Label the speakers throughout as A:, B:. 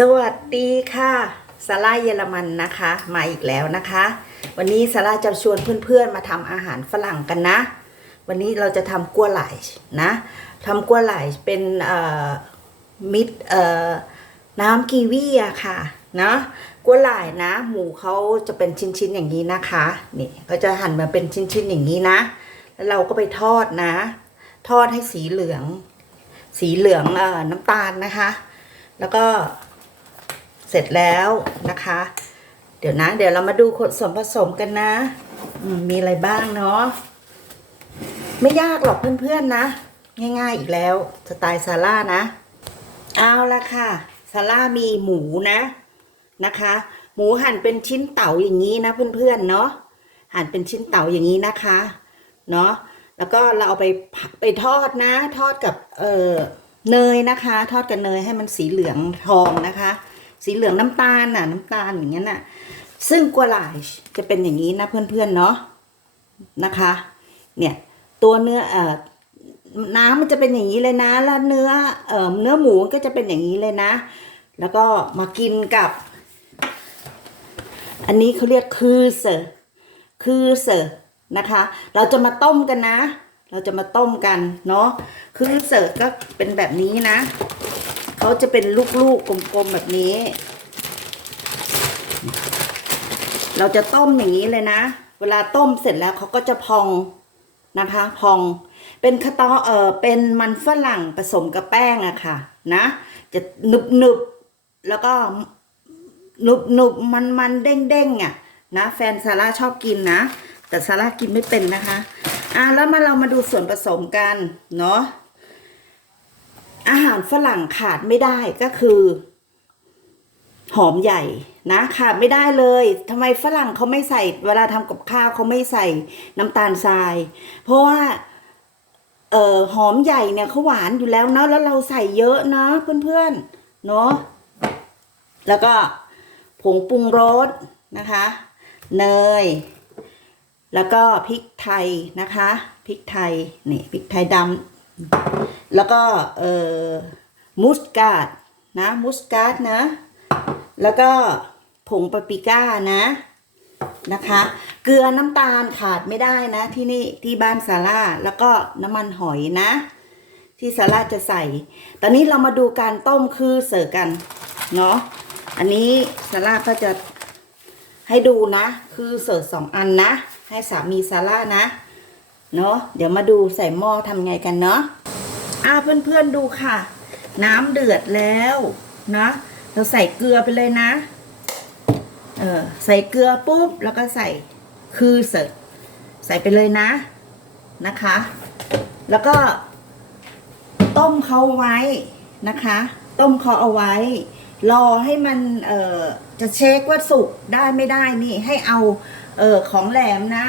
A: สวัสดีค่ะซาร่าเยอรมันนะคะ มาอีกแล้วนะคะ วันนี้ซาร่าจะชวนเพื่อนๆมาทำอาหารฝรั่งกันนะ วันนี้เราจะทำกัวไหลนะทำกัวไหลเป็นมิดน้ำกีวีอะค่ะนะกัวไหลนะ หมูเขาจะเป็นชิ้นๆอย่างนี้นะคะนี่เขาจะหั่นมาเป็นชิ้นๆอย่างนี้นะ แล้วเราก็ไปทอดนะ ทอดให้สีเหลือง สีเหลืองอน้ำตาลนะคะ แล้วก็ ร็จแล้วนะคะ เดี๋ยวนะ เดี๋ยวเรามาดูส่วนผสมกันนะมีอะไรบ้างเนาะไม่ยากหรอกเพื่อนๆนะ ง่ายๆอีกแล้วสไตล์ซาร่านะ เอาละค่ะซาร่ามีหมูนะนะคะ หมูหั่นเป็นชิ้นเต๋าอย่างนี้นะเพื่อนๆเนาะหั่นเป็นชิ้นเต๋าอย่างนี้นะคะเนาะแล้วก็เราเอาไปไปทอดนะ ทอดกับเอ่อเนยนะคะ ทอดกับเนยให้มันสีเหลืองทองนะคะ สีเหลืองน้ำตาลน่ะ น้ำตาลอย่างเงี้ยน่ะ ซึ่งกัวหลายจะเป็นอย่างนี้นะเพื่อนๆเนาะนะคะ เนี่ยตัวเนื้อเอ่อน้ำมันจะเป็นอย่างนี้เลยนะ แล้วเนื้อเอ่อเนื้อหมูก็จะเป็นอย่างนี้เลยนะ แล้วก็มากินกับ อันนี้เขาเรียกคือเซอร์คือเซอร์นะคะ เราจะมาต้มกันนะ เราจะมาต้มกันเนาะคือเซอร์ก็เป็นแบบนี้นะ เขาจะเป็นลูกๆกลมๆแบบนี้ เราจะต้มอย่างนี้เลยนะ เวลาต้มเสร็จแล้วเขาก็จะพองนะคะ พองเป็นคาตอเออเป็นมันฝรั่งผสมกับแป้งอะค่ะ นะ จะหนึบหนึบๆแล้วก็หนึบหนึบมันมันเด้งเด้งๆอะนะ แฟนซาร่าชอบกินนะ แต่ซาร่ากินไม่เป็นนะคะอะแล้วมาเรามาดูส่วนผสมกัน เนาะ อาหารฝรั่งขาดไม่ได้ก็คือ หอมใหญ่นะขาดไม่ได้เลยทำไมฝรั่งเขาไม่ใส่ เวลาทำกับข้าวเขาไม่ใส่น้ำตาลทราย เพราะว่าเอ่อหอมใหญ่เนี่ยเขาหวานอยู่แล้วเนาะแล้วเราใส่เยอะนะเพื่อนๆเนาะแล้วก็ผงปรุงรสนะคะ เนย แล้วก็พริกไทยนะคะพริกไทยนี่พริกไทยดำ แล้วก็เอ่อมูสการ์ดนะมูสการ์ดนะ แล้วก็ผงปาปริก้านะนะคะ เกลือน้ำตาลขาดไม่ได้นะ ที่นี่ที่บ้านซาร่าแล้วก็น้ำมันหอยนะ ที่ซาร่าจะใส่ ตอนนี้เรามาดูการต้มคือเสิร์ฟกันเนาะอันนี้ซาร่าก็จะให้ดูนะ คือเสิร์ฟสองอันนะ ให้สามีซาร่านะ เนาะเดี๋ยวมาดูใส่หม้อทำไงกันเนาะอ้าเพื่อนๆดูค่ะ น้ำเดือดแล้วนะเราใส่เกลือไปเลยนะ เออใส่เกลือปุ๊บแล้วก็ใส่คือเสร็จใส่ไปเลยนะนะคะ แล้วก็ ต้มเขาไว้นะคะ ต้มเขาเอาไว้ รอให้มันเอ่อจะเช็คว่าสุกได้ไม่ได้นี่ให้เอาเอ่อของแหลมนะ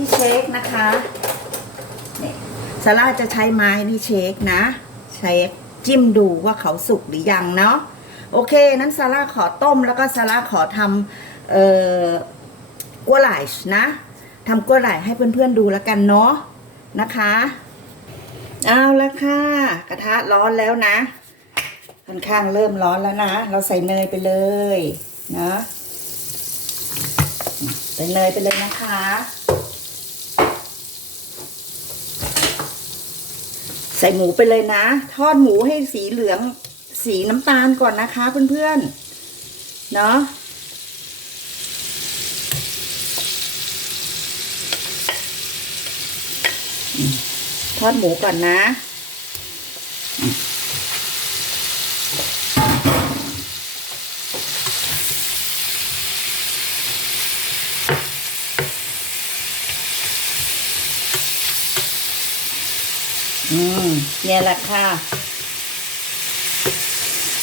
A: ที่เช็คนะคะนี่ซาร่าจะใช้ไม้นี่เช็คนะ เช็คจิ้มดูว่าเขาสุกหรือยังเนาะโอเค นั้นซาร่าขอต้มแล้วก็ซาร่าขอทำเอ่อกัวไหลชนะทำกัวไหลให้เพื่อนๆดูแล้วกันเนาะนะคะเอาละค่ะ กระทะร้อนแล้วนะค่อนข้างเริ่มร้อนแล้วนะ เราใส่เนยไปเลยนะใส่เนยไปเลยนะคะ ใส่หมูไปเลยนะ ทอดหมูให้สีเหลืองสีน้ำตาลก่อนนะคะเพื่อนๆ เนาะทอดหมูก่อนนะ อืม เนี่ยแหละค่ะ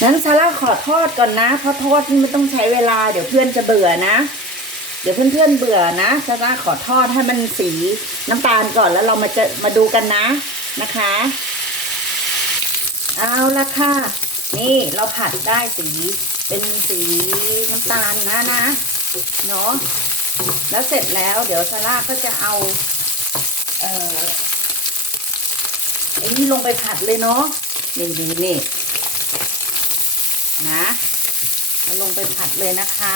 A: นั้นซาร่าขอทอดก่อนนะ เพราะทอดนี่ไม่ต้องใช้เวลา เดี๋ยวเพื่อนจะเบื่อนะ เดี๋ยวเพื่อนๆเบื่อนะซาร่าขอทอดให้มันสีน้ำตาลก่อนแล้วเรามาจะมาดูกันนะนะคะ เอาละค่ะ นี่เราผัดได้สีเป็นสีน้ำตาลนะนะเนาะแล้วเสร็จแล้วเดี๋ยวซาร่าก็จะเอา เอ่อ ไอ้นี่ลงไปผัดเลยเนาะนี่นี่นี่นะเอาลงไปผัดเลยนะคะ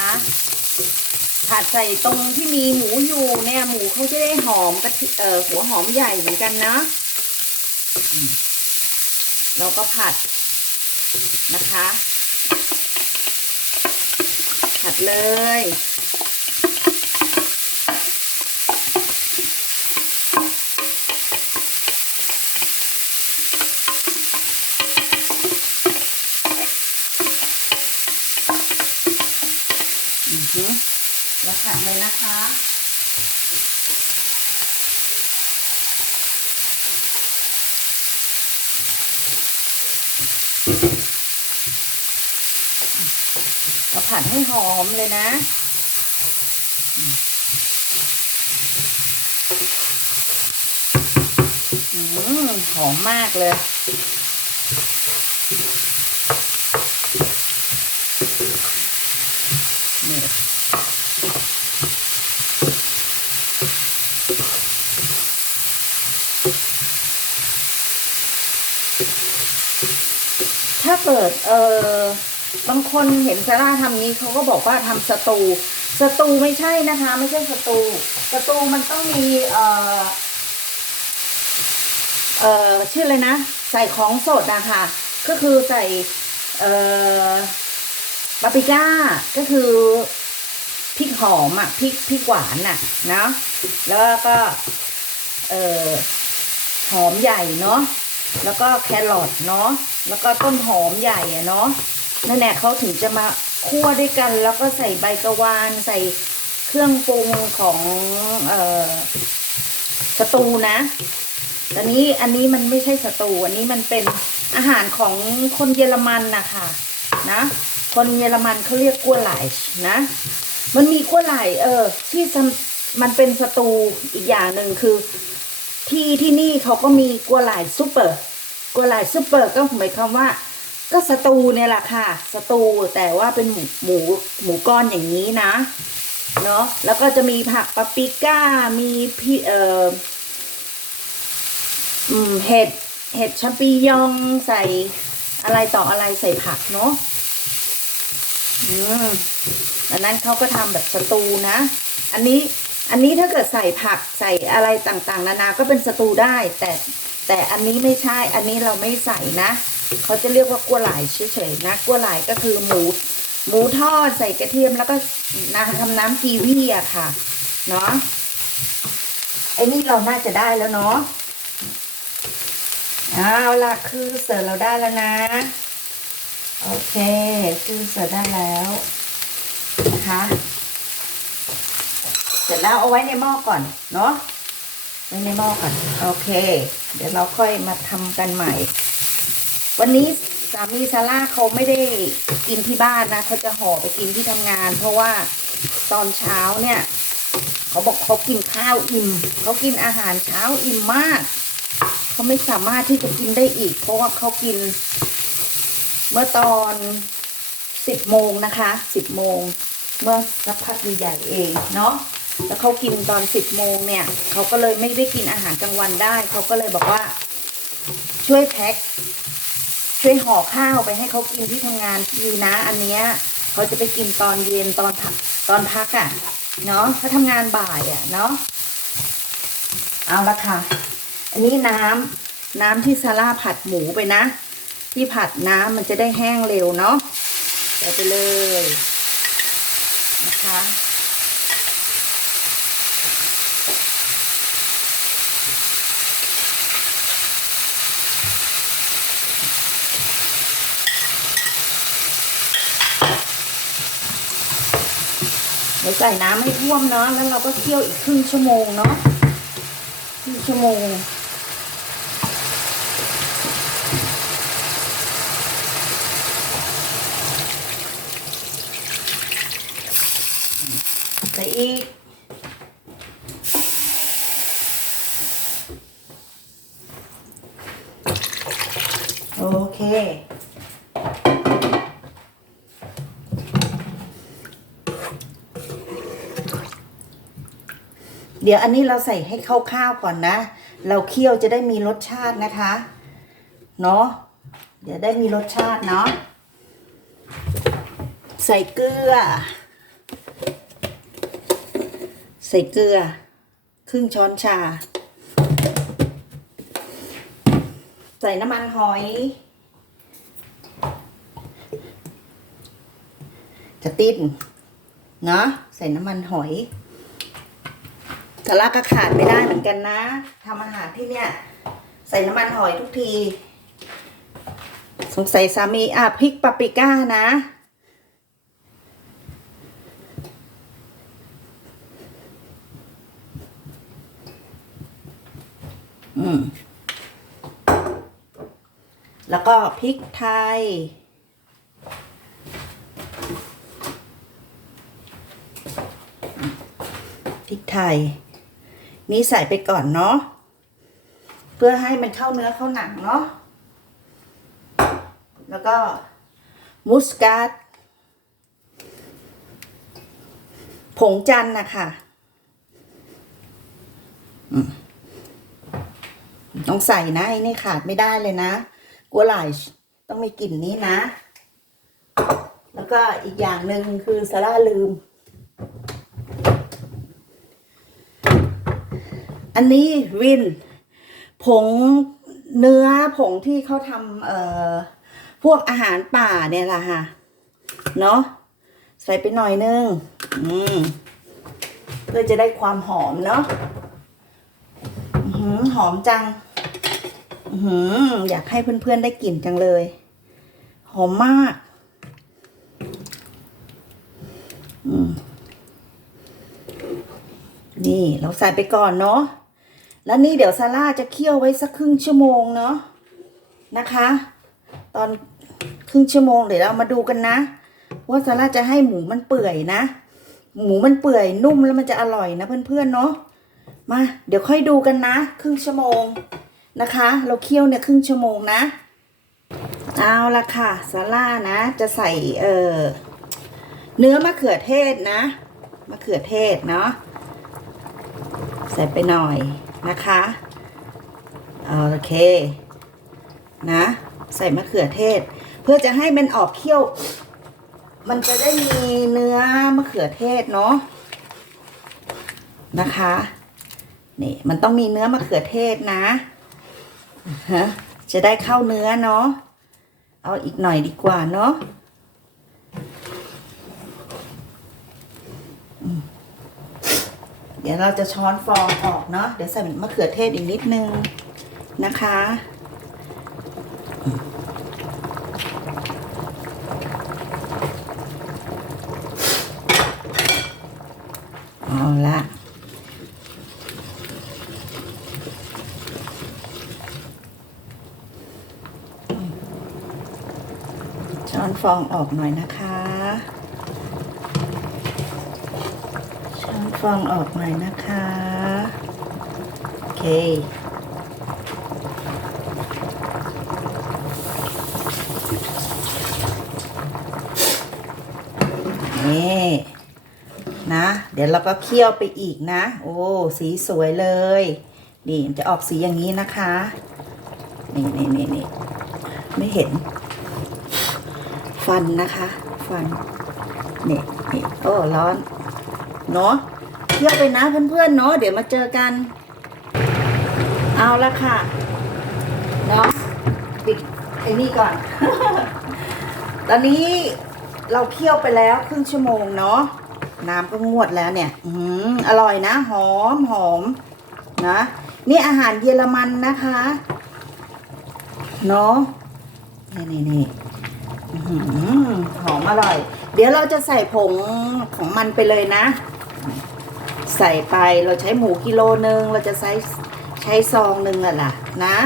A: ผัดใส่ตรงที่มีหมูอยู่เนี่ยหมูเขาจะได้หอมกระเทีเอ่อหัวหอมใหญ่เหมือนกันนะเราก็ผัดนะคะ ผัดเลย อือฮึแล้วผัดเลย นะคะเราผัดให้หอมเลยนะอือืมหอมมากเลย เกิด เออบางคนเห็นซาร่าทำนี้เขาก็บอกว่าทำสตูสตูไม่ใช่นะคะ ไม่ใช่สตูสตูมันต้องมี เออเออชื่ออะไรนะ ใส่ของสดนะคะก็คือใส่ เออบาปริก้าก็คือพริกหอมอะพริกพริกหวานน่ะนะแล้วก็ เออหอมใหญ่เนาะ แล้วก็แครอทเนาะแล้วก็ต้นหอมใหญ่อะเนาะนั่นแหละเขาถึงจะมาคั่วด้วยกัน แล้วก็ใส่ใบกระวานใส่เครื่องปรุงของเอ่อสตูนะแต่นี้อันนี้มันไม่ใช่สตูอันนี้มันเป็นอาหารของคนเยอรมันนะคะนะ คนเยอรมันเขาเรียกกัวไหลนะ มันมีกัวไหลเออ ที่มันเป็นสตูอีกอย่างหนึ่งคือ ที่ที่นี่เขาก็มีกัวไหลซูเปอร์กัวไหลซูเปอร์ก็หมายความว่า ก็สตูเนี่ยแหละค่ะ สตูแต่ว่าเป็นหมูหมูหมูก้อนอย่างนี้นะเนาะแล้วก็จะมีผักปาปริก้ามีพี่เอ่ออืมเห็ดเห็ดแชมปิญองใส่อะไรต่ออะไรใส่ผักเนาะอืมอันนั้นเขาก็ทำแบบสตูนะ อันนี้ อันนี้ถ้าเกิดใส่ผักใส่อะไรต่างๆ นานาก็เป็นสตูได้ แต่แต่อันนี้ไม่ใช่อันนี้เราไม่ใส่นะ เขาจะเรียกว่ากัวหลายเฉยๆนะกัวหลายก็คือหมูหมูทอดใส่กระเทียมแล้วก็นาทำน้ำกีวีอะค่ะเนาะไอ้นี่เราน่าจะได้แล้วเนาะเอาล่ะคือเสิร์ฟเราได้แล้วนะ โอเค คือเสร็จได้แล้วนะคะ ร็จแล้วเอาไว้ในหม้อก่อนเนาะไว้ในหม้อก่อนโอเค เดี๋ยวเราค่อยมาทำกันใหม่ วันนี้สามีซาร่าเขาไม่ได้กินที่บ้านนะเขาจะห่อไปกินที่ทำงาน เพราะว่าตอนเช้าเนี่ยเขาบอกเขากินข้าวอิ่มเขากินอาหารเช้าอิ่มมากเขาไม่สามารถที่จะกินได้อีก เพราะว่าเขากิน เมื่อตอนสิบโมงนะคะสิบโมงเมื่อสักพักใหญ่เองเนาะ แล้วเขากินตอนสิบโมงเนี่ยเขาก็เลยไม่ได้กินอาหารกลางวันได้เขาก็เลยบอกว่า ช่วยแพ็คช่วยห่อข้าวไปให้เขากินที่ทำงานทีนะ อันเนี้ยเขาจะไปกินตอนเย็นตอนตอนพักอะ่ะ เนาะเขาทำงานบ่ายอะ่ะ เนาะเอาละค่ะ อันนี้น้ำน้ำที่ซาร่าผัดหมูไปนะ ที่ผัดน้ำมันจะได้แห้งเร็วเนาะใส่ไปเลยนะคะ เดี๋ยวใส่น้ำให้ท่วมเนาะแล้วเราก็เคี่ยวอีกครึ่งชั่วโมงเนาะครึ่งชั่วโมงใส่อีก โอเค เดี๋ยวอันนี้เราใส่ให้ข้าวๆก่อนนะ เราเคี่ยวจะได้มีรสชาตินะคะ เนาะเดี๋ยวได้มีรสชาติเนาะใส่เกลือ ใส่เกลือ ครึ่งช้อนชา ใส่น้ำมันหอยจะติ้นเนาะใส่น้ำมันหอย สาระก็ขาดไม่ได้เหมือนกันนะทำอาหารที่เนี่ย ใส่น้ำมันหอยทุกที สงสัยสามีอะพริกปาปริก้านะอืมแล้วก็พริกไทย พริกไทย นี่ใส่ไปก่อนเนาะเพื่อให้มันเข้าเนื้อเข้าหนังเนาะแล้วก็มูสการ์ดผงจันนะคะต้องใส่นะไอ้นี่ขาดไม่ได้เลยนะกัวหลายต้องมีกลิ่นนี้นะ แล้วก็อีกอย่างหนึ่งคือซาร่าลืม อันนี้วิน ผงเนื้อผงที่เขาทำเอ่อพวกอาหารป่าเนี่ยแหละค่ะ เนาะใส่ไปหน่อยนึง อืมเพื่อจะได้ความหอมเนาะหือหอมจังอื้อหืออยากให้เพื่อนๆได้กลิ่นจังเลย หอมมากอืมนี่เราใส่ไปก่อนเนาะ แล้วนี่เดี๋ยวซาร่าจะเคี่ยวไว้สักครึ่งชั่วโมงเนาะนะคะ ตอนครึ่งชั่วโมงเดี๋ยวเรามาดูกันนะว่าซาร่าจะให้หมูมันเปื่อยนะ หมูมันเปื่อยนุ่มแล้วมันจะอร่อยนะเพื่อนๆเนาะมาเดี๋ยวค่อยดูกันนะ ครึ่งชั่วโมงนะคะ เราเคี่ยวเนี่ยครึ่งชั่วโมงนะเอาละค่ะซาร่านะ จะใส่เอ่อเนื้อมะเขือเทศนะมะเขือเทศเนาะใส่ไปหน่อย นะคะโอเค นะ ใส่มะเขือเทศ เพื่อจะให้มันออกเคี่ยว มันจะได้มีเนื้อมะเขือเทศเนาะนะคะนี่มันต้องมีเนื้อมะเขือเทศนะฮะจะได้เข้าเนื้อเนาะเอาอีกหน่อยดีกว่าเนาะ เดี๋ยวเราจะช้อนฟองออกเนาะเดี๋ยวใส่มะเขือเทศอีกนิดนึงนะคะ เอาละช้อนฟองออกหน่อยนะคะ ช้อน ฟองออกหน่อยนะคะ โอเค นี่นะ เดี๋ยวเราก็เคี่ยวไปอีกนะ โอ้ สีสวยเลยนี่มันจะออกสีอย่างนี้นะคะ นี่นี่นี่นี่ไม่เห็น ฟันนะคะ ฟันนี่นี่โอ้ร้อน เนาะ ที่ยวไปนะเพื่อนๆเนาะเดี๋ยวมาเจอกัน เอาละค่ะเนาะปิดไอ้นี่ก่อน ตอนนี้เราเคี่ยวไปแล้วครึ่งชั่วโมงเนาะน้ำก็งวดแล้วเนี่ย อืมอร่อยนะ หอมหอมนะนี่อาหารเยอรมันนะคะเนาะนี่นี่นี่หอมอร่อย เดี๋ยวเราจะใส่ผงของมันไปเลยนะ ใส่ไปเราใช้หมูกิโลนึง เราจะใช้ใช้ซองหนึ่งอะล่ะนะ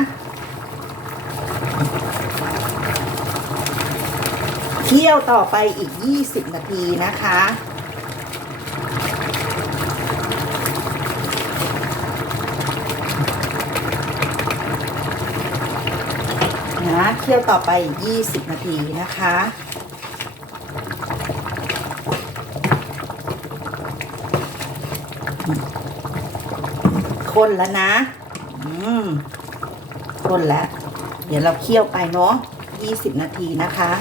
A: เคี่ยวต่อไปอีก 20 นาทีนะคะ นะเคี่ยวต่อไปอีก20 นาทีนะคะ ข้นแล้วนะ อืมข้นแล้ว เดี๋ยวเราเคี่ยวไปเนาะยี่สิบนาทีนะคะ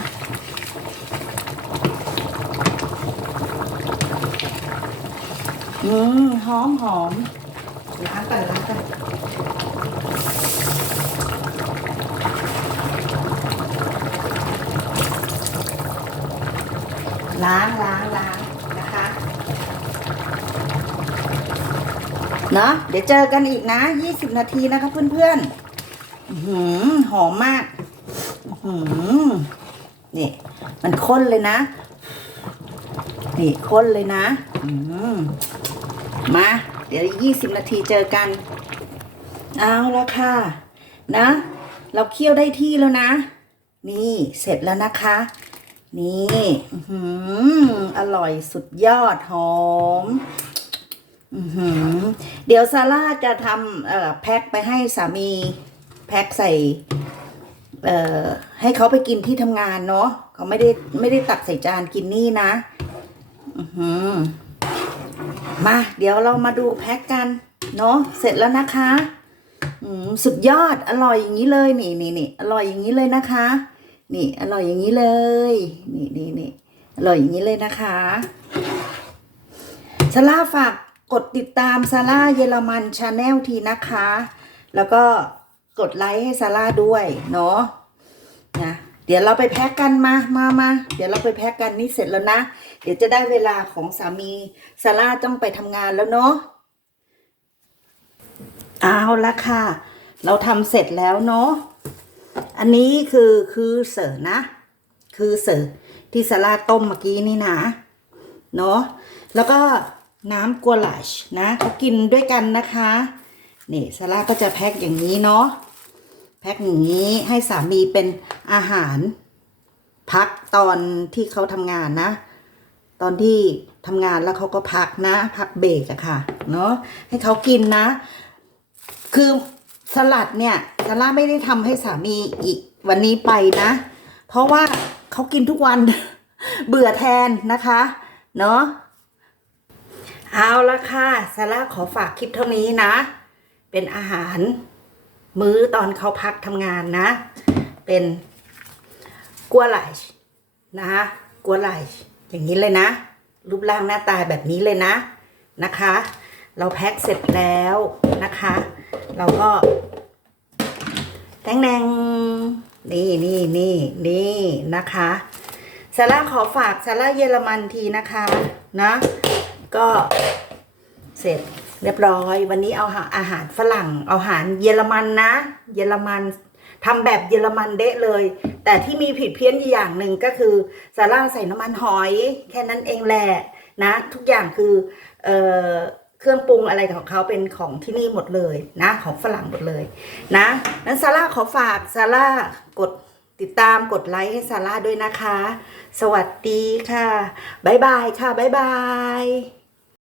A: อืม หอมหอมล้างกันล้างกันล้างล้าง เนาะเดี๋ยวเจอกันอีกนะ20นาทีนะคะเพื่อนๆหือหอมมากหือนี่มันข้นเลยนะ นี่ข้นเลยนะอืมมา เดี๋ยว20นาทีเจอกัน เอาละค่ะ นะ เราเคี่ยวได้ที่แล้วนะ นี่เสร็จแล้วนะคะ นี่อร่อยสุดยอดหอม เดี๋ยวซาร่าจะทำแพ็คไปให้สามีแพ็คใส่ให้เขาไปกินที่ทำงานเนาะเขาไม่ได้ไม่ได้ตักใส่จานกินนี่นะมา เดี๋ยวเรามาดูแพ็คกัน เนาะเสร็จแล้วนะคะสุดยอดอร่อยอย่างนี้เลยนี่นี่นี่อร่อยอย่างนี้เลยนะคะ นี่อร่อยอย่างนี้เลย นี่นี่นี่อร่อยอย่างนี้เลยนะคะซาร่าฝาก กดติดตามซาร่าเยอรมันชาแนลทีนะคะ แล้วก็กดไลค์ให้ซาร่าด้วยเนาะนะเดี๋ยวเราไปแพ็กกันมามามาเดี๋ยวเราไปแพ็กกันนี่เสร็จแล้วนะ เดี๋ยวจะได้เวลาของสามีซาร่าต้องไปทำงานแล้วเนาะเอาละค่ะ เราทำเสร็จแล้วเนาะอันนี้คือคือเสือนะ คือเสือที่สลาต้มเมื่อกี้นี่นะเนาะแล้วก็ น้ำกัวลาชนะเขากินด้วยกันนะคะ นี่สลาก็จะแพ็คอย่างนี้เนาะแพ็คอย่างนี้ให้สามีเป็นอาหาร พักตอนที่เขาทำงานนะ ตอนที่ทำงานแล้วเขาก็พักนะ พักเบรกอะค่ะเนาะให้เขากินนะ คือสลัดเนี่ยซาร่าไม่ได้ทำให้สามีอีกวันนี้ไปนะ เพราะว่าเขากินทุกวันเบื่อแทนนะคะ เนาะ เอาละค่ะซาร่าขอฝากคลิปเท่านี้นะ เป็นอาหารมื้อตอนเขาพักทำงานนะ เป็นกัวไหลชนะคะกัวไหลชอย่างนี้เลยนะ รูปร่างหน้าตาแบบนี้เลยนะนะคะ เราแพ็คเสร็จแล้วนะคะ เราก็แตงแดงนี่นี่นี่นี่นะคะซาร่าขอฝากซาร่าเยอรมันทีนะคะ นะ ก็เสร็จเรียบร้อย วันนี้เอาอาหารฝรั่ง เอาอาหารเยอรมันนะ เยอรมันทำแบบเยอรมันเดะเลย แต่ที่มีผิดเพี้ยนอย่างหนึ่งก็คือซาร่าใส่น้ำมันหอย แค่นั้นเองแหละนะ ทุกอย่างคือเออเครื่องปรุงอะไรของเขาเป็นของที่นี่หมดเลยนะ ของฝรั่งหมดเลยนะนั้นซาร่าขอฝากซาร่ากดติดตามกดไลค์ให้ซาร่าด้วยนะคะ สวัสดีค่ะ บ๊ายบายค่ะ บ๊ายบาย